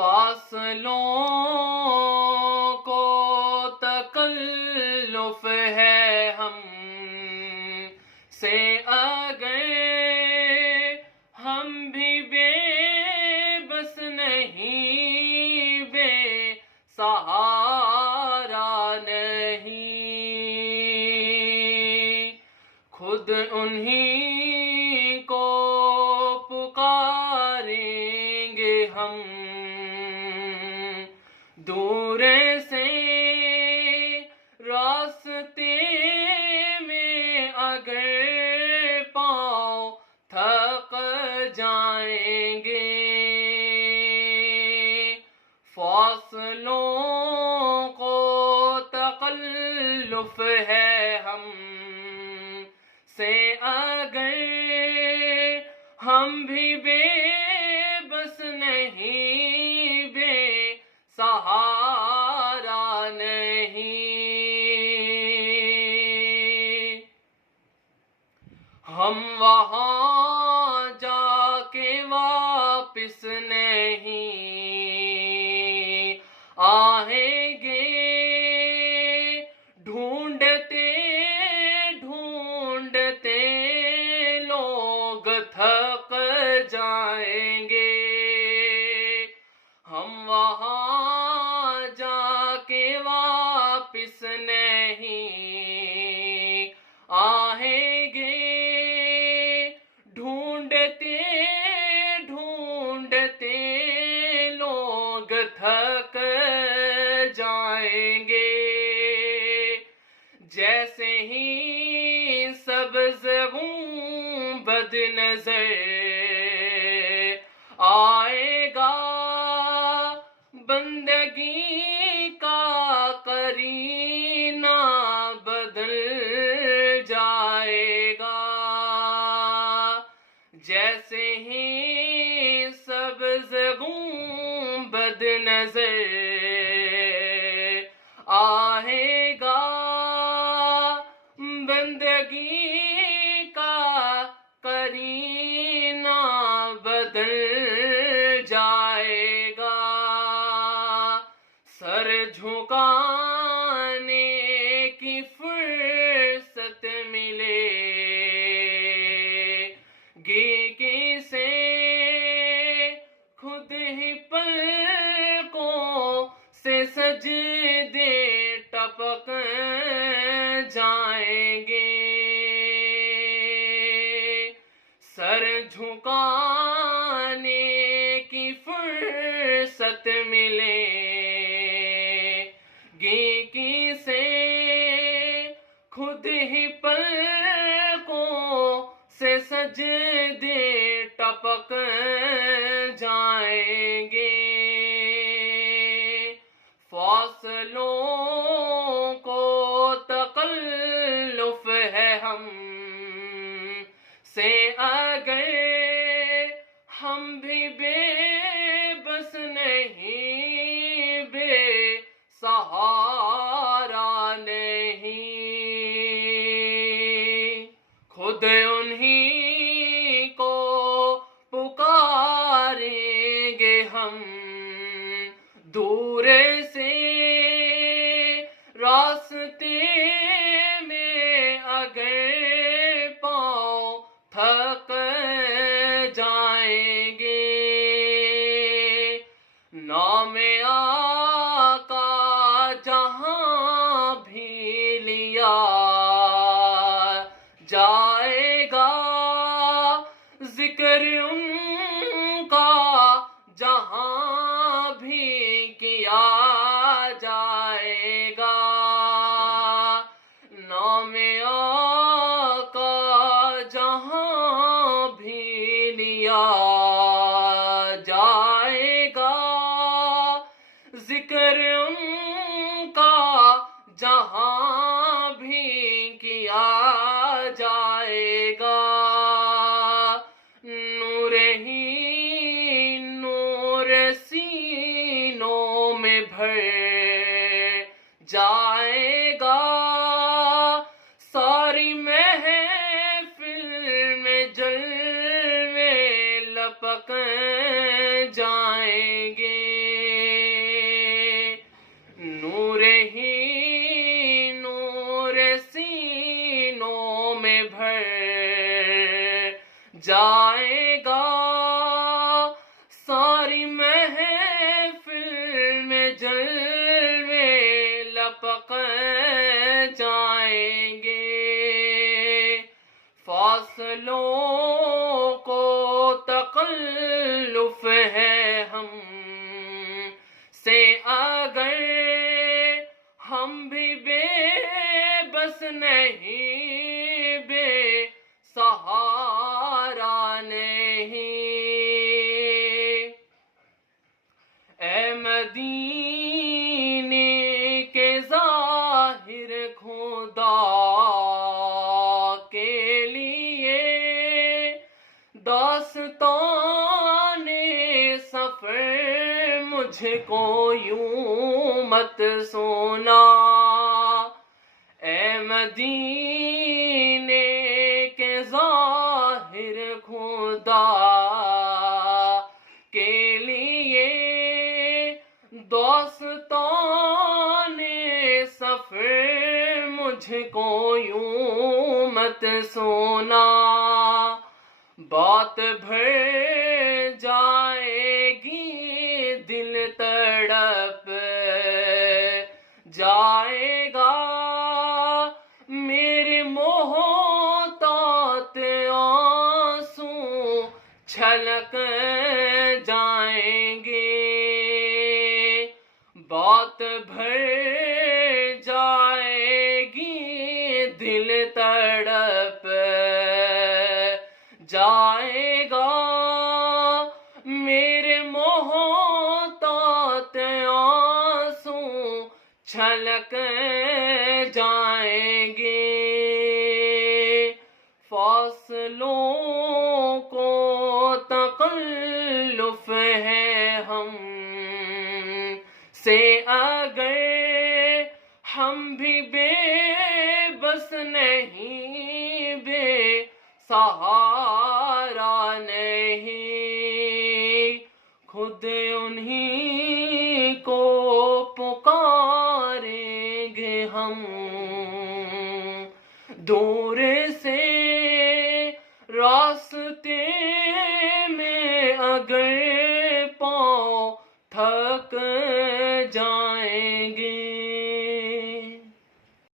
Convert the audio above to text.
فاصلوں کو تکلف ہے ہم سے اگر ہم بھی بے بس نہیں، بے سہارا نہیں، خود انہی کو پکاریں گے ہم، دور سے راستے میں اگر پاؤں تھک جائیں گے، فاصلوں کو تکلف ہے ہم سے اگر ہم بھی بے بس نہیں، بے سہارا نہیں، ہم وہاں جا کے واپس نہیں آئیں گے، ڈھونڈتے ڈھونڈتے لوگ تھک جائیں گے، ہم وہاں جا کے واپس نہیں آئیں گے، ڈھونڈتے ڈھونڈتے لوگ تھک جائیں گے، جیسے ہی سبز گنبد نظر آئے گا، بندگی کا قرینہ بدل جائے گا، جیسے ہی سبز گنبد نظر آئے گا، بندگی کا قرینہ بدل جائے گا، سر جھکانے کی فرصت ملے گی کسے، خود ہی پلکوں سے سجدے ٹپک جائیں گے، سر جھکانے کی فرصت ملے گی کسے، خود ہی پلکوں سے سجدے ٹپک جائیں گے، فاصلوں کو تکلف ہے ہم سے اگر ہم بھی بے بس نہیں، بے سہارا نہیں، خود انہی کو پکاریں گے ہم، دور سے راستے میں اگر پاؤں تھک جائیں گے، نام آقا جہاں بھی لیا جائے گا، ذکر ان کا جہاں بھی کیا جائے گا، نام آقا جہاں بھی لیا جائے گا، ذکر ان کا جہاں بھی کیا جائے گا، نور ہی نور سینوں میں بھر جائے گا، ساری محفل میں جلوے لپک جائیں گے، مدینے کے ظاہر خدا کے لیے داستان سفر مجھ کو یوں مت سونا، اے مدینے کے ظاہر خدا کے لیے داستان سفر مجھ کو یوں مت سونا، بات بھر جائے گی دل تڑپ جائے گا، میرے محتاط آنسو چھلک جائیں گے، بات بھر جائے گی دل تڑپ جائے گا، میرے محتاط آنسو چھلک جائیں گے، فاصلوں کو تکلف ہے ہم سے اگر ہم بھی بے بس نہیں، بے سہارا نہیں، خود انہی کو پکاریں گے ہم، دور سے راستہ